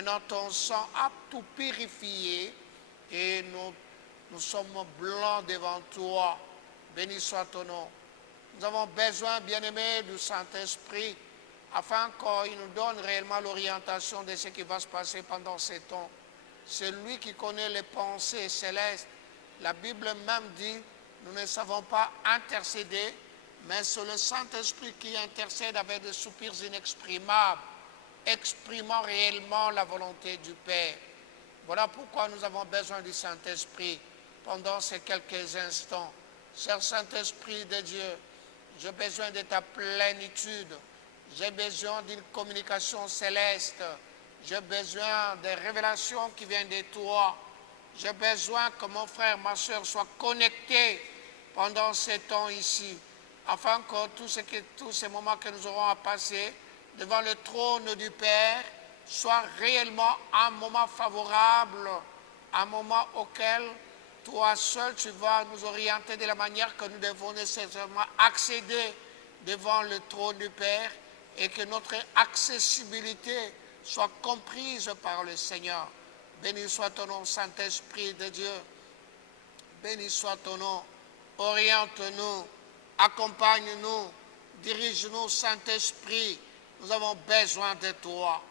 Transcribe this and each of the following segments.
Maintenant, ton sang a tout purifié et nous sommes blancs devant toi. Béni soit ton nom. Nous avons besoin, bien-aimés, du Saint-Esprit afin qu'il nous donne réellement l'orientation de ce qui va se passer pendant ces temps. C'est lui qui connaît les pensées célestes. La Bible même dit, nous ne savons pas intercéder, mais c'est le Saint-Esprit qui intercède avec des soupirs inexprimables, exprimant réellement la volonté du Père. Voilà pourquoi nous avons besoin du Saint-Esprit pendant ces quelques instants. Cher Saint-Esprit de Dieu, j'ai besoin de ta plénitude. J'ai besoin d'une communication céleste. J'ai besoin des révélations qui viennent de toi. J'ai besoin que mon frère, ma soeur soient connectés pendant ces temps ici, afin que tous ces moments que nous aurons à passer devant le trône du Père soient réellement un moment favorable, un moment auquel toi seul tu vas nous orienter de la manière que nous devons nécessairement accéder devant le trône du Père et que notre accessibilité soit comprise par le Seigneur. Béni soit ton nom, Saint-Esprit de Dieu. Béni soit ton nom. Oriente-nous, accompagne-nous, dirige-nous, Saint-Esprit. Nous avons besoin de toi.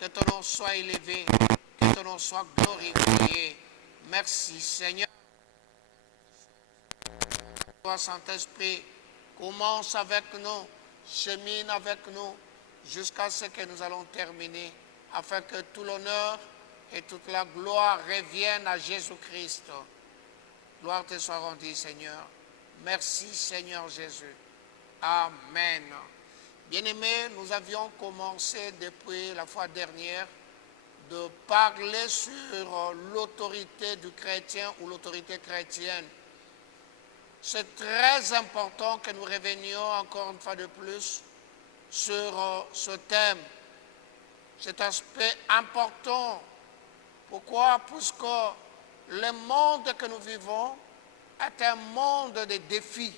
Que ton nom soit élevé, que ton nom soit glorifié. Merci, Seigneur. Toi, Saint-Esprit, commence avec nous, chemine avec nous, jusqu'à ce que nous allons terminer, afin que tout l'honneur et toute la gloire reviennent à Jésus-Christ. Gloire te soit rendue, Seigneur. Merci, Seigneur Jésus. Amen. Bien-aimés, nous avions commencé depuis la fois dernière de parler sur l'autorité du chrétien ou l'autorité chrétienne. C'est très important que nous revenions encore une fois de plus sur ce thème, cet aspect important. Pourquoi? Puisque le monde que nous vivons est un monde de défis.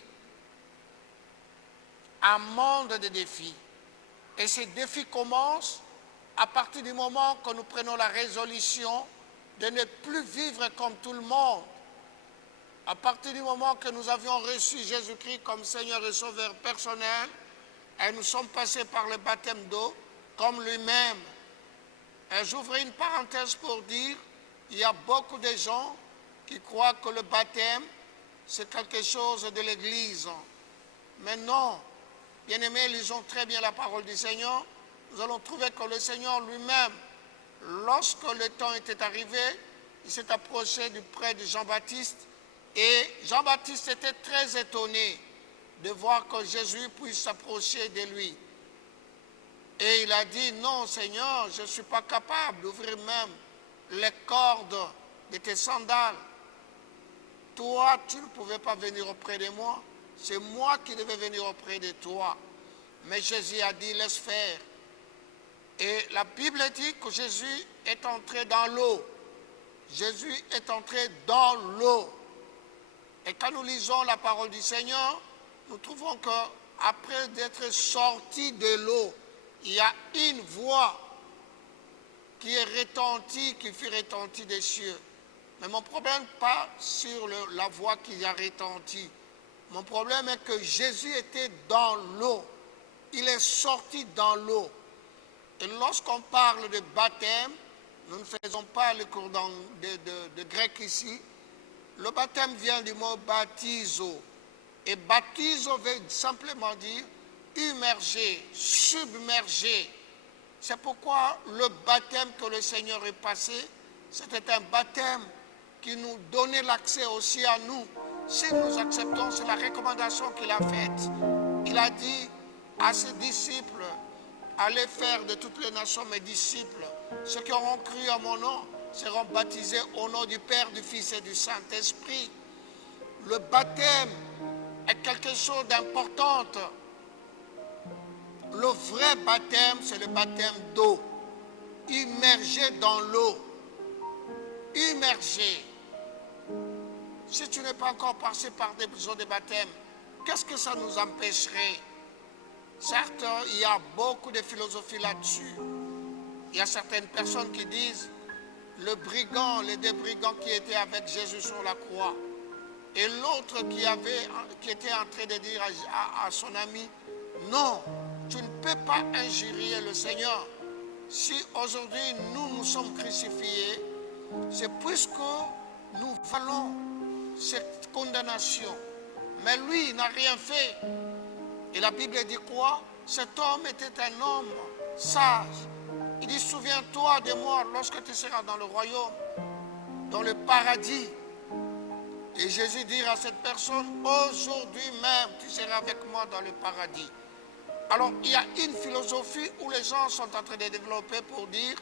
Un monde de défis. Et ces défis commencent à partir du moment que nous prenons la résolution de ne plus vivre comme tout le monde. À partir du moment que nous avions reçu Jésus-Christ comme Seigneur et Sauveur personnel, et nous sommes passés par le baptême d'eau comme lui-même. Et j'ouvre une parenthèse pour dire, il y a beaucoup de gens qui croient que le baptême, c'est quelque chose de l'Église. Mais non, bien-aimés, lisons très bien la parole du Seigneur. Nous allons trouver que le Seigneur lui-même, lorsque le temps était arrivé, il s'est approché du près de Jean-Baptiste. Et Jean-Baptiste était très étonné de voir que Jésus puisse s'approcher de lui. Et il a dit, non Seigneur, je ne suis pas capable d'ouvrir même les cordes de tes sandales. Toi, tu ne pouvais pas venir auprès de moi. C'est moi qui devais venir auprès de toi. Mais Jésus a dit, laisse faire. Et la Bible dit que Jésus est entré dans l'eau. Jésus est entré dans l'eau. Et quand nous lisons la parole du Seigneur, nous trouvons qu'après d'être sorti de l'eau, il y a une voix qui est retentie, qui fut retentie des cieux. Mais mon problème, pas sur la voix qui a retenti. Mon problème est que Jésus était dans l'eau. Il est sorti dans l'eau. Et lorsqu'on parle de baptême, nous ne faisons pas le cours de grec ici. Le baptême vient du mot baptizo. Et baptizo veut simplement dire immerger, submerger. C'est pourquoi le baptême que le Seigneur est passé, c'était un baptême qui nous donnait l'accès aussi à nous. Si nous acceptons, c'est la recommandation qu'il a faite. Il a dit à ses disciples, allez faire de toutes les nations mes disciples. Ceux qui auront cru à mon nom seront baptisés au nom du Père, du Fils et du Saint-Esprit. Le baptême est quelque chose d'important. Le vrai baptême, c'est le baptême d'eau. Immergé dans l'eau. Immergé. Si tu n'es pas encore passé par des eaux de baptême, qu'est-ce que ça nous empêcherait? Certes, il y a beaucoup de philosophie là-dessus. Il y a certaines personnes qui disent, le brigand, les deux brigands qui étaient avec Jésus sur la croix, et l'autre qui était en train de dire à son ami, non, tu ne peux pas injurier le Seigneur. Si aujourd'hui nous sommes crucifiés, c'est puisque nous valons cette condamnation. Mais lui, il n'a rien fait. Et la Bible dit quoi? Cet homme était un homme sage. Il dit, souviens-toi de moi lorsque tu seras dans le royaume, dans le paradis. Et Jésus dit à cette personne, aujourd'hui même, tu seras avec moi dans le paradis. Alors, il y a une philosophie où les gens sont en train de développer pour dire,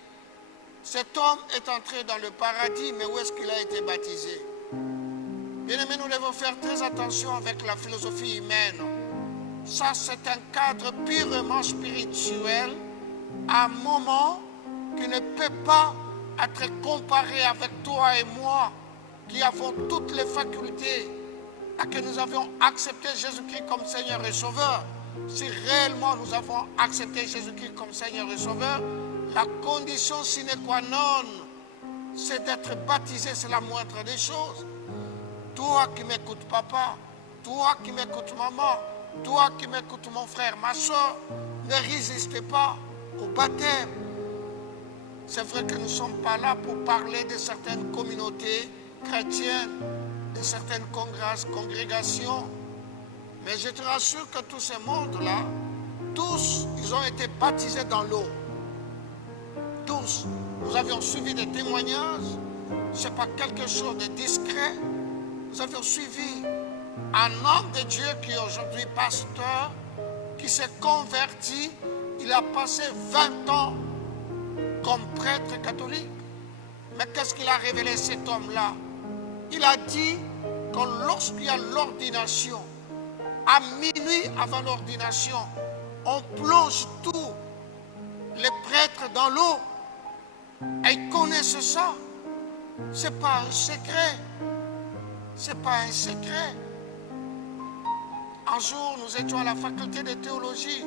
cet homme est entré dans le paradis, mais où est-ce qu'il a été baptisé? Bien-aimés, nous devons faire très attention avec la philosophie humaine. Ça, c'est un cadre purement spirituel, un moment qui ne peut pas être comparé avec toi et moi, qui avons toutes les facultés, à que nous avions accepté Jésus-Christ comme Seigneur et Sauveur. Si réellement nous avons accepté Jésus-Christ comme Seigneur et Sauveur, la condition sine qua non, c'est d'être baptisé, c'est la moindre des choses. Toi qui m'écoutes papa, toi qui m'écoutes maman, toi qui m'écoutes mon frère, ma soeur, ne résistez pas au baptême. C'est vrai que nous ne sommes pas là pour parler de certaines communautés chrétiennes, de certaines congrégations. Mais je te rassure que tous ces mondes-là, tous, ils ont été baptisés dans l'eau. Tous. Nous avions suivi des témoignages. Ce n'est pas quelque chose de discret. Nous avions suivi un homme de Dieu qui est aujourd'hui pasteur, qui s'est converti. Il a passé 20 ans comme prêtre catholique. Mais qu'est-ce qu'il a révélé cet homme-là? Il a dit que lorsqu'il y a l'ordination, à minuit avant l'ordination, on plonge tous les prêtres dans l'eau. Et ils connaissent ça. Ce n'est pas un secret. Ce n'est pas un secret. Un jour, nous étions à la faculté de théologie.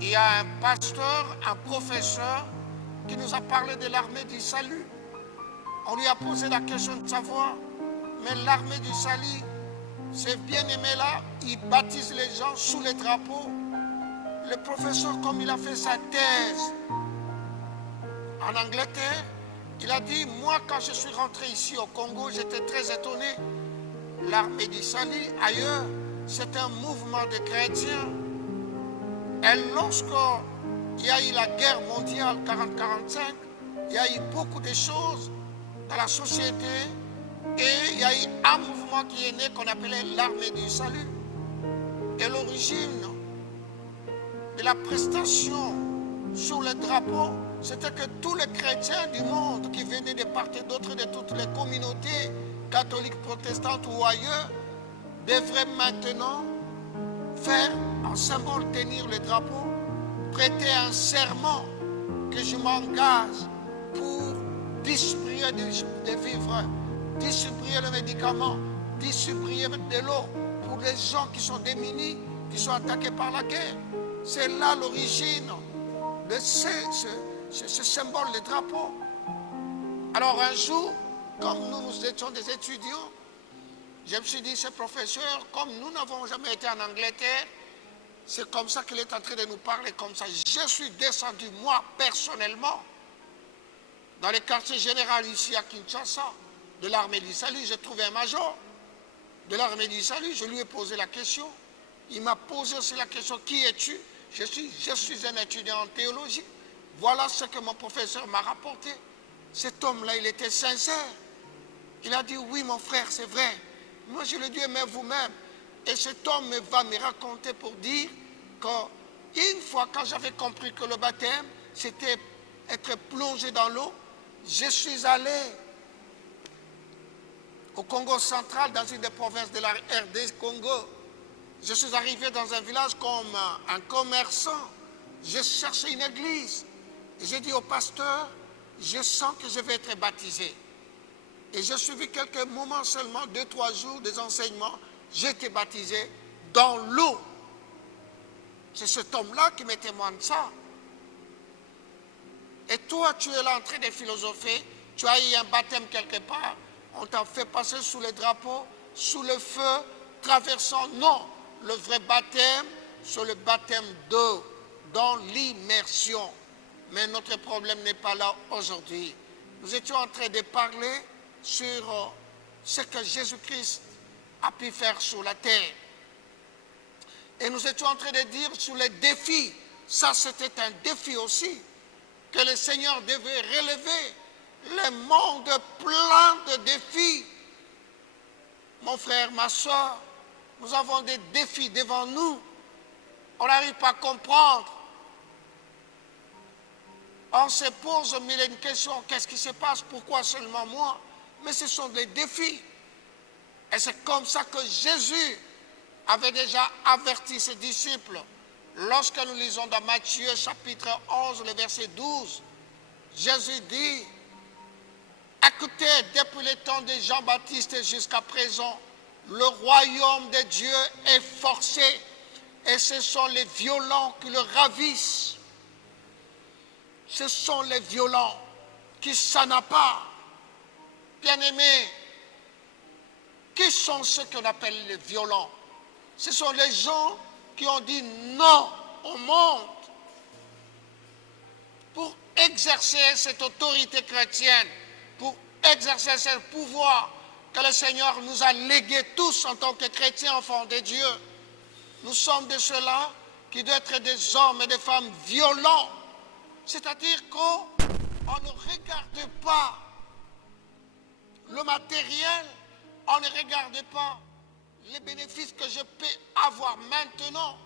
Il y a un pasteur, un professeur, qui nous a parlé de l'armée du salut. On lui a posé la question de savoir, mais l'armée du salut, ces bien-aimés-là, ils baptisent les gens sous les drapeaux. Le professeur, comme il a fait sa thèse en Angleterre, il a dit, moi, quand je suis rentré ici au Congo, j'étais très étonné. L'armée du salut, ailleurs, c'est un mouvement de chrétiens. Et lorsqu'il y a eu la guerre mondiale 40-45, il y a eu beaucoup de choses dans la société et il y a eu un mouvement qui est né qu'on appelait l'armée du salut. Et l'origine de la prestation sur le drapeau, c'était que tous les chrétiens du monde qui venaient de part et d'autre de toutes les communautés catholiques, protestantes ou ailleurs, devraient maintenant faire un symbole, tenir le drapeau, prêter un serment que je m'engage pour distribuer des vivres, distribuer le médicament, distribuer de l'eau pour les gens qui sont démunis, qui sont attaqués par la guerre. C'est là l'origine de ce symbole, le drapeau. Alors un jour, comme nous étions des étudiants, je me suis dit, ce professeur, comme nous n'avons jamais été en Angleterre, c'est comme ça qu'il est en train de nous parler comme ça. Je suis descendu, moi, personnellement, dans les quartiers généraux ici à Kinshasa, de l'armée du salut. J'ai trouvé un major de l'armée du salut. Je lui ai posé la question. Il m'a posé aussi la question, qui es-tu? Je suis un étudiant en théologie. Voilà ce que mon professeur m'a rapporté. Cet homme-là, il était sincère. Il a dit, oui, mon frère, c'est vrai. Moi, je lui ai dit, mais vous-même. Et cet homme va me raconter pour dire qu'une fois, quand j'avais compris que le baptême, c'était être plongé dans l'eau, je suis allé au Congo central, dans une des provinces de la RD Congo. Je suis arrivé dans un village comme un commerçant. Je cherchais une église. Et j'ai dit au pasteur, je sens que je vais être baptisé. Et j'ai suivi quelques moments seulement, 2-3 jours des enseignements. J'ai été baptisé dans l'eau. C'est cet homme-là qui me témoigne ça. Et toi, tu es là en train de philosopher, tu as eu un baptême quelque part, on t'a fait passer sous les drapeaux, sous le feu, traversant. Non, le vrai baptême, c'est le baptême d'eau, dans l'immersion. Mais notre problème n'est pas là aujourd'hui. Nous étions en train de parler sur ce que Jésus-Christ a pu faire sur la terre. Et nous étions en train de dire sur les défis. Ça, c'était un défi aussi que le Seigneur devait relever. Le monde plein de défis. Mon frère, ma soeur, nous avons des défis devant nous. On n'arrive pas à comprendre. On se pose mille et une questions. Qu'est-ce qui se passe? Pourquoi seulement moi? Mais ce sont des défis. Et c'est comme ça que Jésus avait déjà averti ses disciples. Lorsque nous lisons dans Matthieu chapitre 11, le verset 12, Jésus dit, écoutez, depuis le temps de Jean-Baptiste jusqu'à présent, le royaume de Dieu est forcé et ce sont les violents qui le ravissent. Ce sont les violents qui s'en accaparent. Bien-aimés, qui sont ceux qu'on appelle les violents? Ce sont les gens qui ont dit non au monde pour exercer cette autorité chrétienne, pour exercer ce pouvoir que le Seigneur nous a légué tous en tant que chrétiens, enfants de Dieu. Nous sommes de ceux-là qui doivent être des hommes et des femmes violents. C'est-à-dire qu'on ne regarde pas le matériel, on ne regarde pas les bénéfices que je peux avoir maintenant,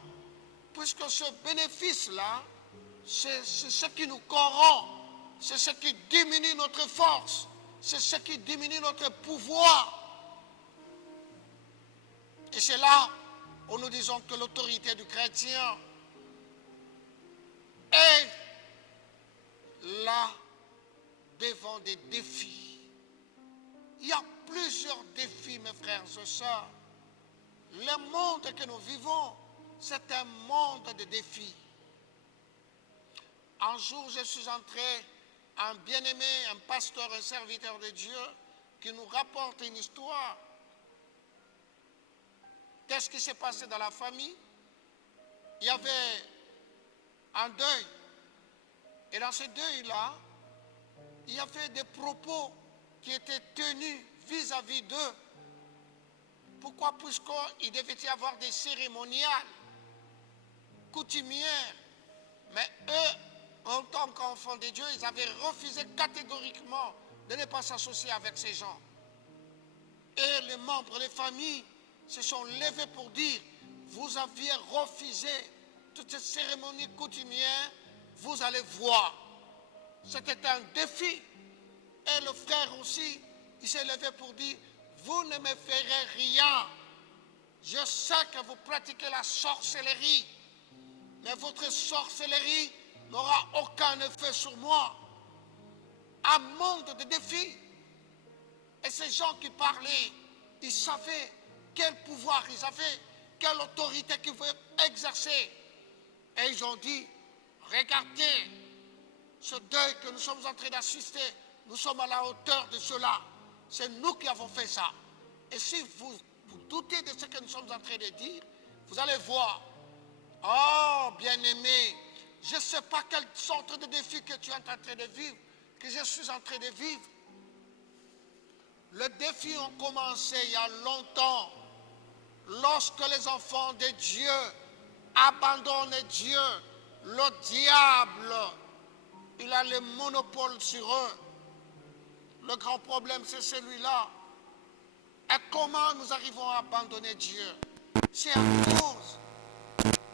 puisque ce bénéfice-là, c'est ce qui nous corrompt, c'est ce qui diminue notre force, c'est ce qui diminue notre pouvoir. Et c'est là où nous disons que l'autorité du chrétien est là devant des défis. Il y a plusieurs défis, mes frères et sœurs. Le monde que nous vivons, c'est un monde de défis. Un jour, je suis entré, un bien-aimé, un pasteur, un serviteur de Dieu, qui nous rapporte une histoire. Qu'est-ce qui s'est passé dans la famille? Il y avait un deuil. Et dans ce deuil-là, il y avait des propos qui étaient tenus vis-à-vis d'eux. Pourquoi? Puisqu'il devait y avoir des cérémoniales coutumières. Mais eux, en tant qu'enfants de Dieu, ils avaient refusé catégoriquement de ne pas s'associer avec ces gens. Et les membres des familles se sont levés pour dire, vous aviez refusé toutes ces cérémonies coutumières, vous allez voir. C'était un défi. Et le frère aussi, il s'est levé pour dire, vous ne me ferez rien. Je sais que vous pratiquez la sorcellerie, mais votre sorcellerie n'aura aucun effet sur moi. Un monde de défis. Et ces gens qui parlaient, ils savaient quel pouvoir ils avaient, quelle autorité qu'ils pouvaient exercer. Et ils ont dit, regardez, ce deuil que nous sommes en train d'assister, nous sommes à la hauteur de cela. C'est nous qui avons fait ça. Et si vous doutez de ce que nous sommes en train de dire, vous allez voir. Oh, bien-aimé, je ne sais pas quelle sorte de défi que tu es en train de vivre, que je suis en train de vivre. Les défis ont commencé il y a longtemps, lorsque les enfants de Dieu abandonnent Dieu. Le diable, il a le monopole sur eux. Le grand problème, c'est celui-là. Et comment nous arrivons à abandonner Dieu? C'est à cause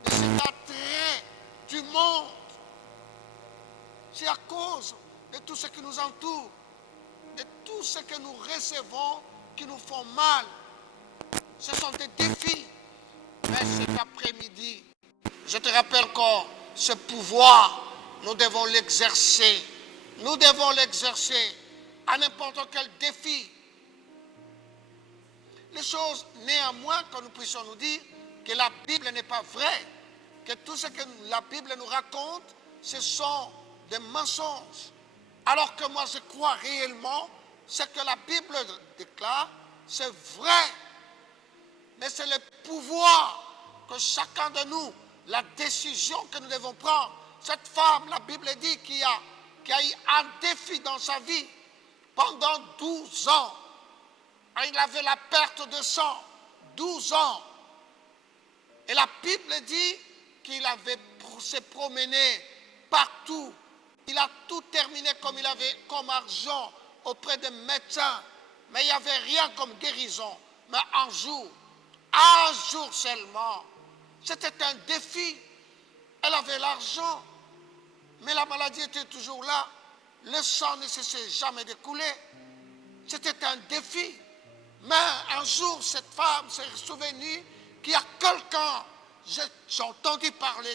de cet attrait du monde. C'est à cause de tout ce qui nous entoure, de tout ce que nous recevons qui nous font mal. Ce sont des défis. Mais cet après-midi, je te rappelle encore, ce pouvoir, nous devons l'exercer. Nous devons l'exercer à n'importe quel défi. Les choses, néanmoins, que nous puissions nous dire que la Bible n'est pas vraie, que tout ce que la Bible nous raconte, ce sont des mensonges. Alors que moi je crois réellement, ce que la Bible déclare, c'est vrai. Mais c'est le pouvoir que chacun de nous, la décision que nous devons prendre. Cette femme, la Bible dit, qui a eu un défi dans sa vie pendant 12 ans. Il avait la perte de sang, 12 ans. Et la Bible dit qu'il avait se promené partout. Il a tout terminé comme il avait comme argent auprès des médecins. Mais il n'y avait rien comme guérison. Mais un jour seulement, c'était un défi. Elle avait l'argent, mais la maladie était toujours là. Le sang ne cessait jamais de couler. C'était un défi. Mais un jour, cette femme s'est souvenue qu'il y a quelqu'un, j'ai entendu parler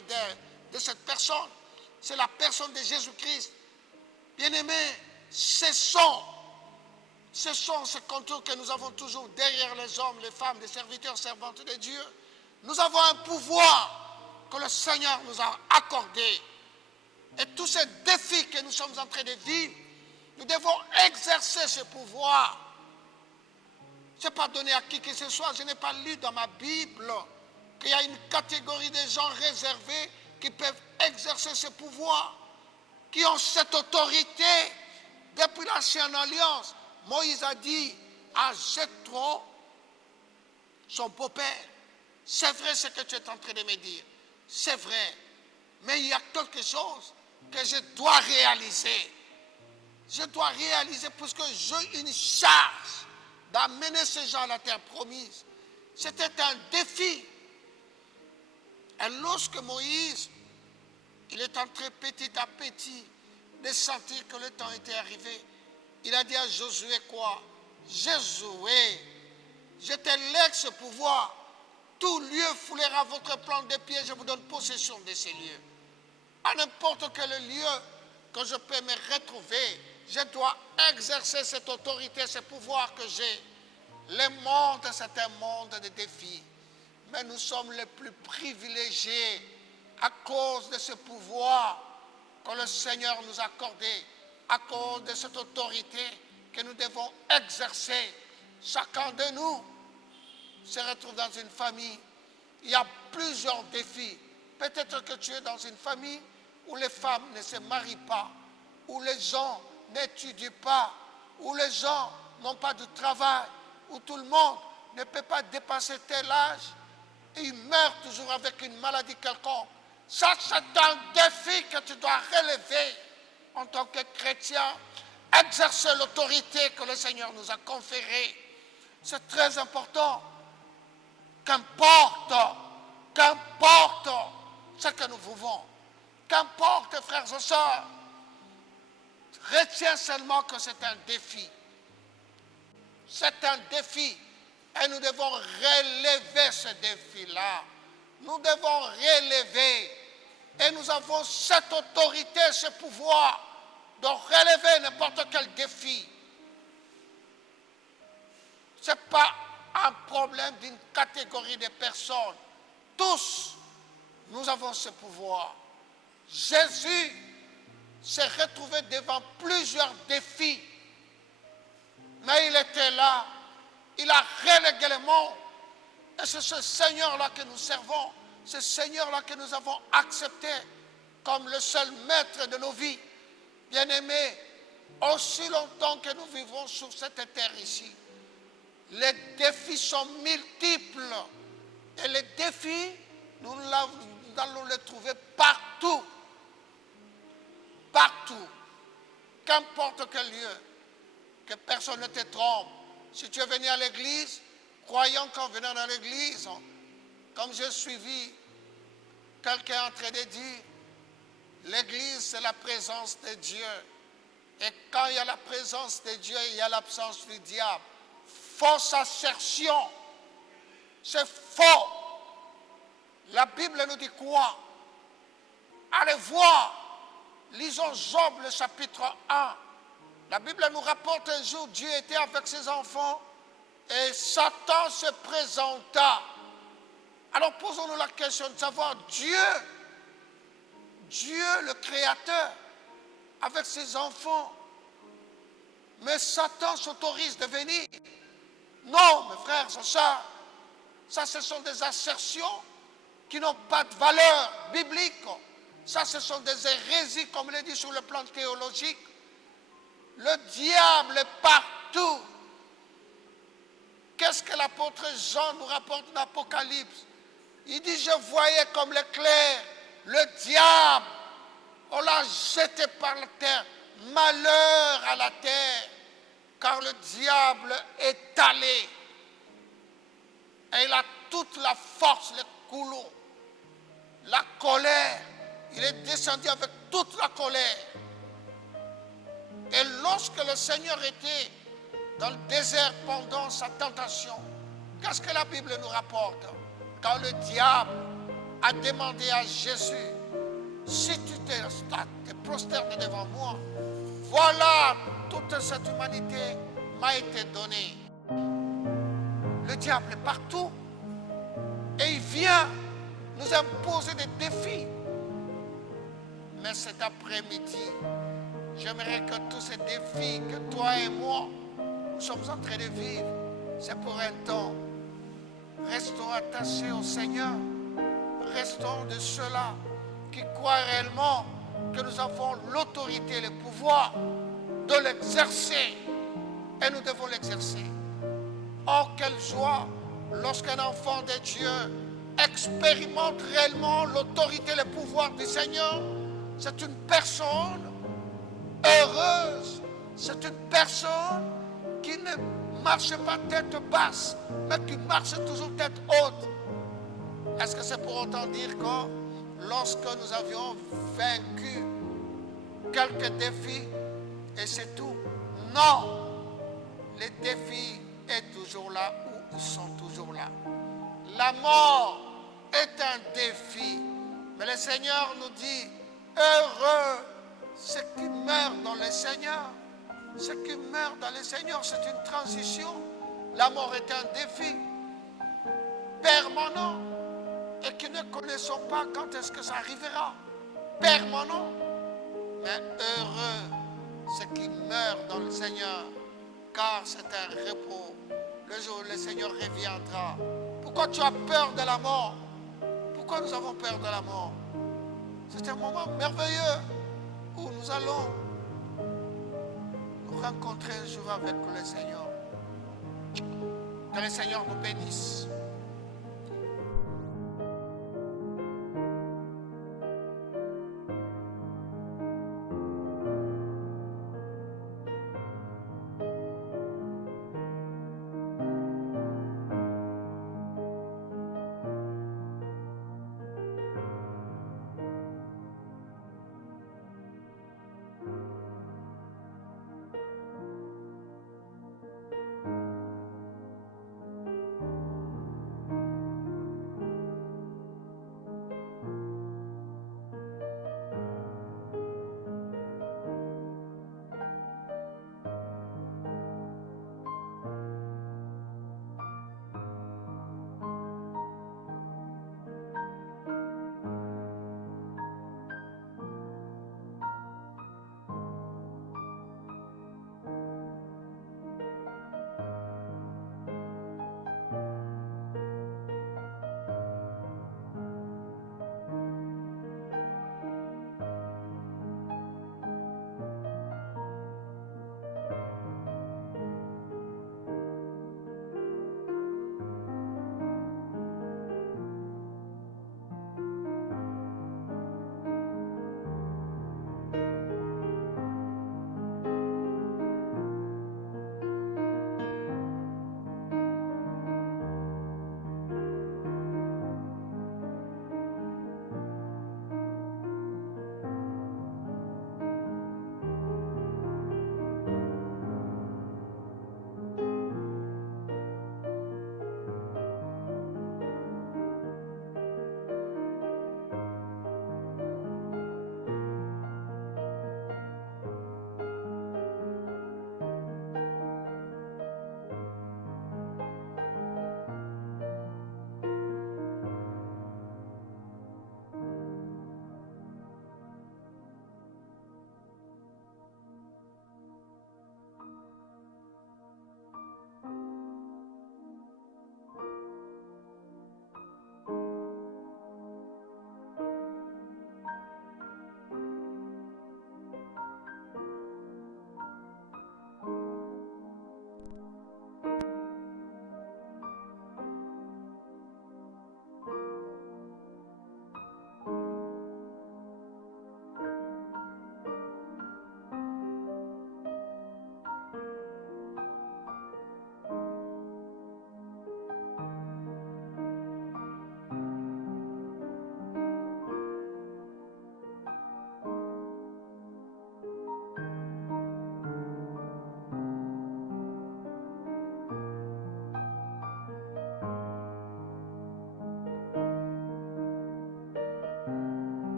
de cette personne, c'est la personne de Jésus-Christ. Bien-aimés, ce sont ces contours que nous avons toujours derrière les hommes, les femmes, les serviteurs, servantes de Dieu. Nous avons un pouvoir que le Seigneur nous a accordé. Et tous ces défis que nous sommes en train de vivre, nous devons exercer ce pouvoir. Ce n'est pas donné à qui que ce soit. Je n'ai pas lu dans ma Bible qu'il y a une catégorie de gens réservés qui peuvent exercer ce pouvoir, qui ont cette autorité. Depuis l'Ancienne Alliance, Moïse a dit à Jéthro, son beau-père, c'est vrai ce que tu es en train de me dire, c'est vrai, mais il y a quelque chose que je dois réaliser. Je dois réaliser puisque j'ai une charge d'amener ces gens à la terre promise. C'était un défi. Et lorsque Moïse, il est entré petit à petit de sentir que le temps était arrivé, il a dit à Josué quoi? Josué, je te lègue ce pouvoir. Tout lieu foulera votre plante de pied, je vous donne possession de ces lieux. À n'importe quel lieu que je peux me retrouver, je dois exercer cette autorité, ce pouvoir que j'ai. Le monde, c'est un monde de défis. Mais nous sommes les plus privilégiés à cause de ce pouvoir que le Seigneur nous a accordé, à cause de cette autorité que nous devons exercer. Chacun de nous se retrouve dans une famille. Il y a plusieurs défis. Peut-être que tu es dans une famille où les femmes ne se marient pas, où les gens n'étudient pas, où les gens n'ont pas de travail, où tout le monde ne peut pas dépasser tel âge et ils meurent toujours avec une maladie quelconque. Ça, c'est un défi que tu dois relever en tant que chrétien, exercer l'autorité que le Seigneur nous a conférée. C'est très important. Qu'importe ce que nous vivons, qu'importe, frères et sœurs, retiens seulement que c'est un défi. C'est un défi et nous devons relever ce défi-là. Nous devons relever et nous avons cette autorité, ce pouvoir de relever n'importe quel défi. Ce n'est pas un problème d'une catégorie de personnes. Tous, nous avons ce pouvoir. Jésus s'est retrouvé devant plusieurs défis. Mais il était là. Il a relégué le monde. Et c'est ce Seigneur-là que nous servons. Ce Seigneur-là que nous avons accepté comme le seul maître de nos vies. Bien-aimés, aussi longtemps que nous vivons sur cette terre ici, les défis sont multiples. Et les défis, nous allons les trouver partout. Partout. Qu'importe quel lieu. Que personne ne te trompe. Si tu es venu à l'église, croyant qu'en venant à l'église, comme j'ai suivi quelqu'un en train de dire, l'église c'est la présence de Dieu. Et quand il y a la présence de Dieu, il y a l'absence du diable. Fausse assertion. C'est faux. La Bible nous dit quoi? Allez voir. Lisons Job le chapitre 1. La Bible nous rapporte un jour, Dieu était avec ses enfants et Satan se présenta. Alors posons-nous la question de savoir, Dieu le Créateur, avec ses enfants. Mais Satan s'autorise de venir. Non, mes frères, ça ce sont des assertions qui n'ont pas de valeur biblique. Ça, ce sont des hérésies, comme il est dit sur le plan théologique. Le diable est partout. Qu'est-ce que l'apôtre Jean nous rapporte dans l'Apocalypse? Il dit, je voyais comme l'éclair, le diable, on l'a jeté par la terre. Malheur à la terre, car le diable est allé. Et il a toute la force, les couloirs, la colère. Il est descendu avec toute la colère. Et lorsque le Seigneur était dans le désert pendant sa tentation, qu'est-ce que la Bible nous rapporte? Quand le diable a demandé à Jésus, si tu te prosternes devant moi, voilà, toute cette humanité m'a été donnée. Le diable est partout et il vient nous imposer des défis. Mais cet après-midi, j'aimerais que tous ces défis que toi et moi, nous sommes en train de vivre, c'est pour un temps. Restons attachés au Seigneur. Restons de ceux-là qui croient réellement que nous avons l'autorité et le pouvoir de l'exercer. Et nous devons l'exercer. Oh, quelle joie lorsqu'un enfant de Dieu expérimente réellement l'autorité et le pouvoir du Seigneur. C'est une personne heureuse. C'est une personne qui ne marche pas tête basse, mais qui marche toujours tête haute. Est-ce que c'est pour autant dire que lorsque nous avions vaincu quelques défis, et c'est tout? Non! Les défis sont toujours là, ou ils sont toujours là. La mort est un défi, mais le Seigneur nous dit, heureux ceux qui meurent dans le Seigneur. Ceux qui meurent dans le Seigneur, c'est une transition. La mort est un défi permanent et que nous ne connaissons pas quand est-ce que ça arrivera. Permanent. Mais heureux ceux qui meurent dans le Seigneur, car c'est un repos. Le jour où le Seigneur reviendra. Pourquoi tu as peur de la mort? Pourquoi nous avons peur de la mort? C'est un moment merveilleux où nous allons nous rencontrer un jour avec le Seigneur. Que le Seigneur nous bénisse.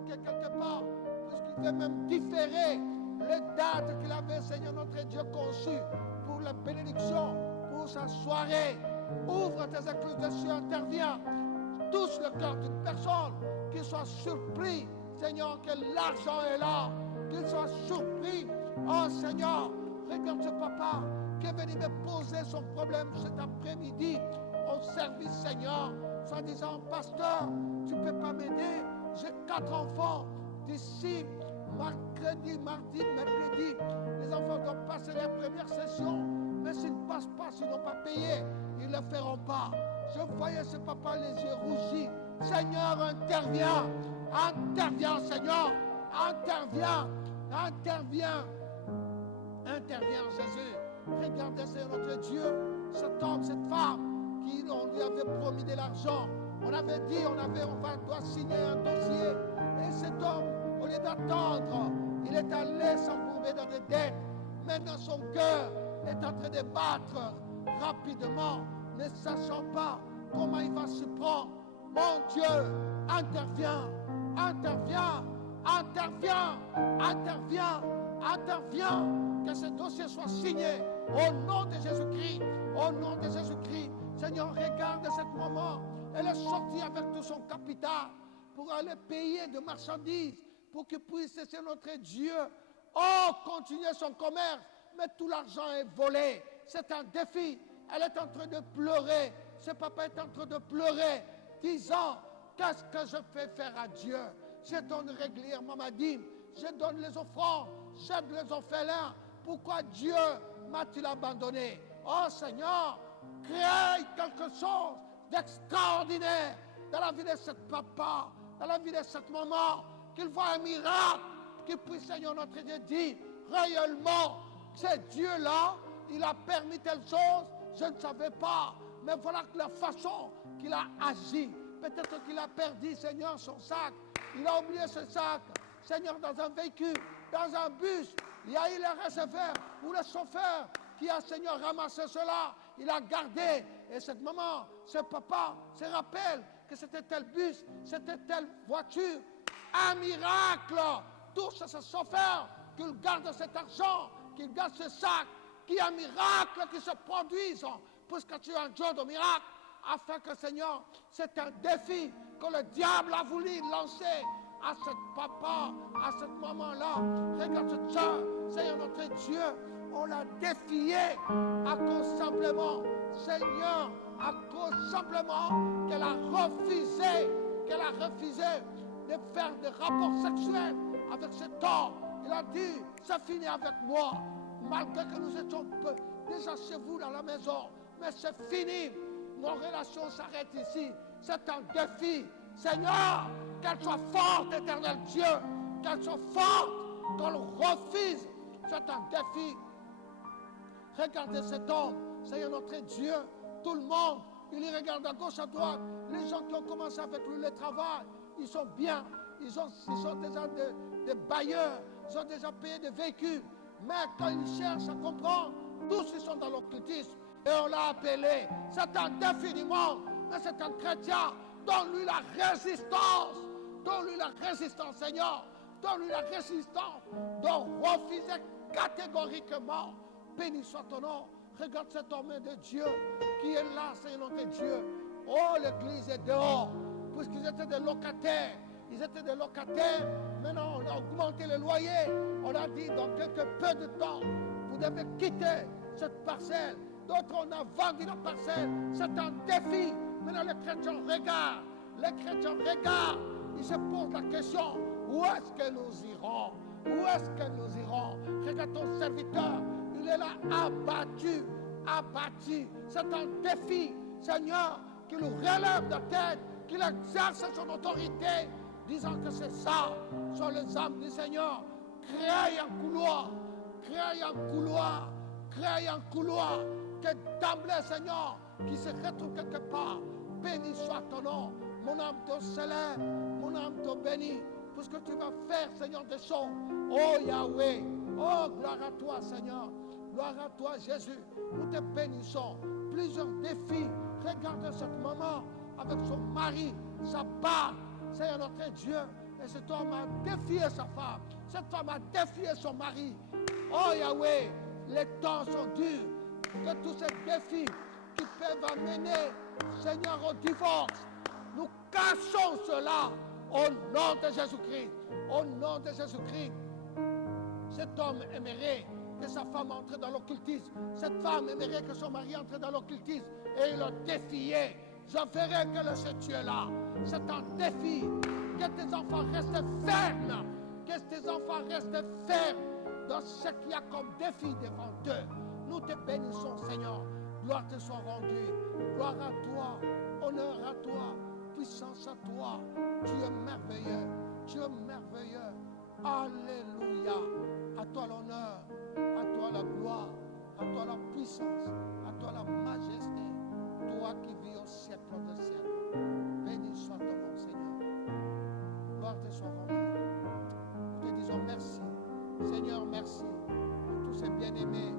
bloqué quelque part, puisqu'il veut même différer les dates qu'il avait, Seigneur notre Dieu, conçues pour la bénédiction, pour sa soirée. Ouvre tes écluses de cieux, interviens. Touche le cœur d'une personne, qu'il soit surpris, Seigneur, que l'argent est là, qu'il soit surpris. Oh Seigneur, regarde ce papa qui est venu me poser son problème cet après-midi au service, Seigneur, en disant, pasteur, tu ne peux pas m'aider, j'ai 4 enfants. D'ici mercredi, mardi, mercredi, les enfants doivent passer la première session, mais s'ils ne passent pas, s'ils n'ont pas payé, ils ne le feront pas. Je voyais ce papa les yeux rougis. Seigneur, interviens, interviens, Seigneur, interviens, interviens, interviens, Jésus. Regardez, Seigneur notre Dieu, cet homme, cette femme, qui on lui avait promis de l'argent. On avait dit, doit signer un dossier. Et cet homme, au lieu d'attendre, il est allé s'embourber dans des dettes. Maintenant, son cœur est en train de battre rapidement, ne sachant pas comment il va s'y prendre. Mon Dieu, interviens, interviens, interviens, interviens, interviens, que ce dossier soit signé au nom de Jésus-Christ, au nom de Jésus-Christ. Seigneur, regarde ce moment. Elle est sortie avec tout son capital pour aller payer de marchandises, pour qu'il puisse, c'est notre Dieu, continuer son commerce. Mais tout l'argent est volé. C'est un défi. Elle est en train de pleurer. Ce papa est en train de pleurer, disant, qu'est-ce que je fais faire à Dieu? Je donne régulièrement ma dîme, je donne les offrandes, j'aide les orphelins. Pourquoi Dieu m'a-t-il abandonné? Oh Seigneur, crée quelque chose d'extraordinaire dans la vie de ce papa, dans la vie de cette maman, qu'il voit un miracle, qu'il puisse, Seigneur notre Dieu, dire réellement, c'est Dieu-là, il a permis telle chose, je ne savais pas. Mais voilà la façon qu'il a agi. Peut-être qu'il a perdu, Seigneur, son sac. Il a oublié ce sac, Seigneur, dans un véhicule, dans un bus. Il y a eu le receveur ou le chauffeur qui a, Seigneur, ramassé cela. Il a gardé. Et cette maman, ce papa, se rappelle que c'était tel bus, c'était telle voiture. Un miracle. Touche ce chauffeur, qu'il garde cet argent, qu'il garde ce sac, qu'il y ait un miracle qui se produise. Puisque tu es un Dieu de miracle, afin que, Seigneur, c'est un défi que le diable a voulu lancer à ce papa, à cette maman-là. Regarde cette soeur, Seigneur notre Dieu, on l'a défié à cause simplement, Seigneur, à cause simplement qu'elle a refusé de faire des rapports sexuels avec cet homme. Il a dit, c'est fini avec moi, malgré que nous étions déjà chez vous dans la maison. Mais c'est fini. Nos relations s'arrêtent ici. C'est un défi. Seigneur, qu'elle soit forte, éternel Dieu. Qu'elle soit forte, qu'on le refuse. C'est un défi. Regardez cet homme, Seigneur notre Dieu. Tout le monde, il y regarde à gauche, à droite. Les gens qui ont commencé avec lui le travail, ils sont bien. Ils sont déjà des bailleurs. Ils ont déjà payé des véhicules. Mais quand ils cherchent à comprendre, tous ils sont dans l'occultisme. Et on l'a appelé. C'est un défi du monde. Mais c'est un chrétien. Donne-lui la résistance. Donne-lui la résistance, Seigneur. Donne-lui la résistance de refuser catégoriquement. Béni soit ton nom. Regarde cet homme de Dieu qui est là, Seigneur notre Dieu. Oh, l'église est dehors. Puisqu'ils étaient des locataires. Ils étaient des locataires. Maintenant, on a augmenté le loyer. On a dit, dans quelques peu de temps, vous devez quitter cette parcelle. D'autres, on a vendu la parcelle. C'est un défi. Maintenant, les chrétiens regardent. Les chrétiens regardent. Ils se posent la question, où est-ce que nous irons? Où est-ce que nous irons? Regarde ton serviteur. Il est là, abattu. Abattu. C'est un défi. Seigneur, qu'il nous relève la tête, qu'il exerce son autorité, disant que c'est ça, sont les âmes du Seigneur. Crée un couloir. Crée un couloir. Crée un couloir. Que d'emblée, Seigneur, qui se retrouve quelque part. Béni soit ton nom. Mon âme te célèbre. Mon âme te bénit. Pour ce que tu vas faire, Seigneur, des choses. Oh Yahweh. Oh, gloire à toi, Seigneur. Gloire à toi, Jésus. Nous te bénissons. Plusieurs défis. Regarde cette maman avec son mari, sa barbe. Seigneur notre Dieu. Et cet homme a défié sa femme. Cette femme a défié son mari. Oh Yahweh, les temps sont durs. Que tous ces défis qui peuvent amener, Seigneur, au divorce, nous cachons cela au nom de Jésus-Christ. Au nom de Jésus-Christ. Cet homme aimerait que sa femme entre dans l'occultisme. Cette femme aimerait que son mari entre dans l'occultisme. Et il l'a défié. Je ferai que ce Dieu-là, c'est un défi. Que tes enfants restent fermes. Que tes enfants restent fermes dans ce qu'il y a comme défi devant eux. Nous te bénissons, Seigneur. Gloire te soit rendue. Gloire à toi. Honneur à toi. Puissance à toi. Tu es merveilleux. Tu es merveilleux. Alléluia. À toi l'honneur. À toi la gloire. À toi la puissance. À toi la majesté. Toi qui vis au siècle des siècles. Béni soit ton nom, Seigneur. Gloire te soit rendue. Nous te disons merci. Seigneur, merci pour tous ces bien-aimés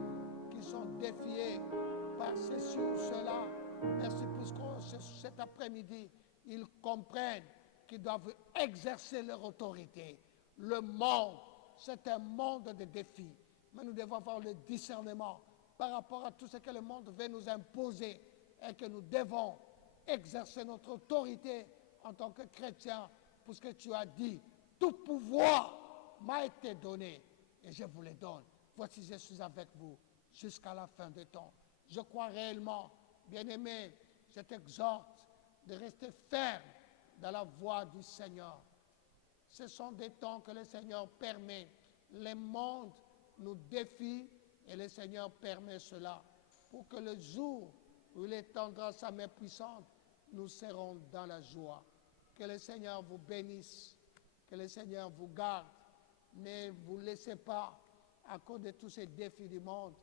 qui sont défiés par ceci ou cela. Merci pour que cet après-midi, ils comprennent qu'ils doivent exercer leur autorité. Le monde, c'est un monde de défis. Mais nous devons avoir le discernement par rapport à tout ce que le monde veut nous imposer et que nous devons exercer notre autorité en tant que chrétiens, puisque tu as dit, tout pouvoir m'a été donné et je vous le donne. Voici, je suis avec vous jusqu'à la fin des temps. Je crois réellement, bien-aimé, je t'exhorte de rester ferme dans la voie du Seigneur. Ce sont des temps que le Seigneur permet. Le monde nous défie et le Seigneur permet cela pour que le jour où il étendra sa main puissante, nous serons dans la joie. Que le Seigneur vous bénisse, que le Seigneur vous garde. Ne vous laissez pas à cause de tous ces défis du monde,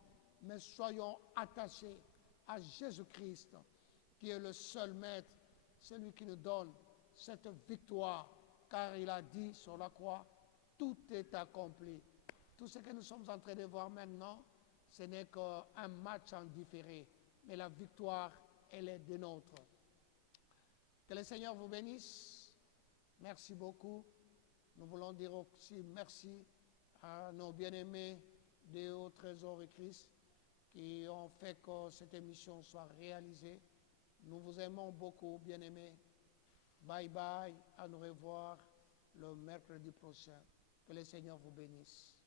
mais soyons attachés à Jésus-Christ, qui est le seul maître, celui qui nous donne cette victoire, car il a dit sur la croix, tout est accompli. Tout ce que nous sommes en train de voir maintenant, ce n'est qu'un match en différé, mais la victoire, elle est des nôtres. Que le Seigneur vous bénisse. Merci beaucoup. Nous voulons dire aussi merci à nos bien-aimés des hauts trésors et Christ qui ont fait que cette émission soit réalisée. Nous vous aimons beaucoup, bien-aimés. Bye bye, à nous revoir le mercredi prochain. Que le Seigneur vous bénisse.